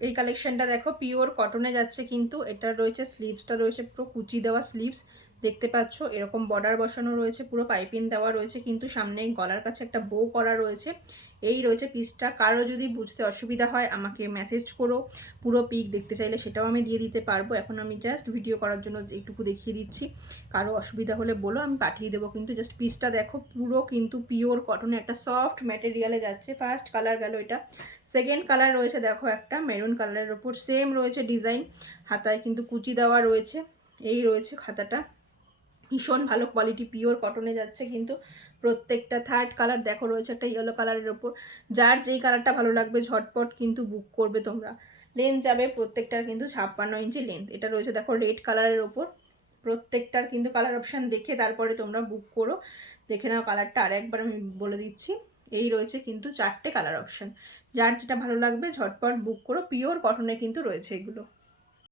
এই কালেকশনটা দেখো পিওর কটনে যাচ্ছে, কিন্তু এটা রয়েছে স্লিভসটা রয়েছে পুরো কুচি দেওয়া স্লিভস, দেখতে পাচ্ছ এরকম বর্ডার বসানো রয়েছে, পুরো পাইপিং দেওয়া রয়েছে, কিন্তু সামনে গলার কাছে একটা বো করা রয়েছে। এই রয়েছে পিসটা। কারো যদি বুঝতে অসুবিধা হয় আমাকে মেসেজ করো, পুরো পিক দেখতে চাইলে সেটাও আমি দিয়ে দিতে পারবো। এখন আমি জাস্ট ভিডিও করার জন্য এইটুকু দেখিয়ে দিচ্ছি, কারো অসুবিধা হলে বলো, আমি পাঠিয়ে দেবো। কিন্তু জাস্ট পিসটা দেখো, পুরো কিন্তু পিওর কটনে একটা সফট ম্যাটেরিয়ালে যাচ্ছে। ফার্স্ট কালার গেল এটা। সেকেন্ড কালার রয়েছে দেখো একটা মেরুন কালারের ওপর, সেম রয়েছে ডিজাইন, হাতায় কিন্তু কুচি দেওয়া রয়েছে। এই রয়েছে খাতাটা, ভীষণ ভালো কোয়ালিটি, পিওর কটনে যাচ্ছে কিন্তু প্রত্যেকটা। থার্ড কালার দেখো রয়েছে একটা ইয়েলো কালারের ওপর। যার যেই কালারটা ভালো লাগবে ঝটপট কিন্তু বুক করবে তোমরা। লেন্থ যাবে প্রত্যেকটার কিন্তু 56 ইঞ্চি লেন্থ। এটা রয়েছে দেখো রেড কালারের ওপর। প্রত্যেকটার কিন্তু কালার অপশান দেখে তারপরে তোমরা বুক করো। দেখে নাও কালারটা, আর একবার আমি বলে দিচ্ছি। এই রয়েছে কিন্তু 4টে কালার অপশান, যার যেটা ভালো লাগবে ঝটপট বুক করো। পিওর কটনে কিন্তু রয়েছে এগুলো।